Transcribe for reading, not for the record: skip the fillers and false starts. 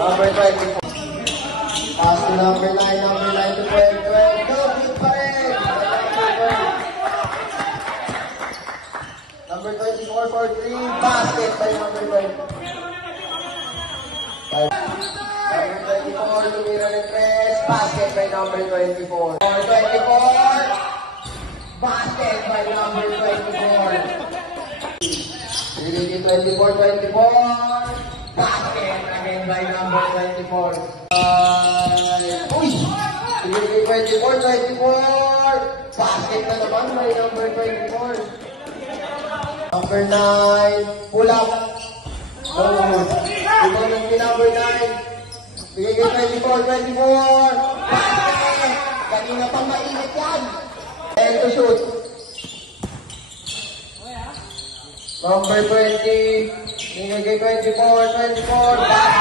Number 24. Pass to number 9, number 9 to 12, 12. Go, hit pa rin. Number 24 for 3. Basket by number 20. Number 24, tumira ng press. Basket by number 24. 24. Basket by number 24. 24, 24. Basket again by number 24. Uy! 24, 24. Basket na naman by number 24. Number 9. Pull up. Oh. Ito yung number 9. Bigay 24, 24. Basket! Kanina pang mainit yan. And to shoot. Number 20. Bigay 24, 24. Basket!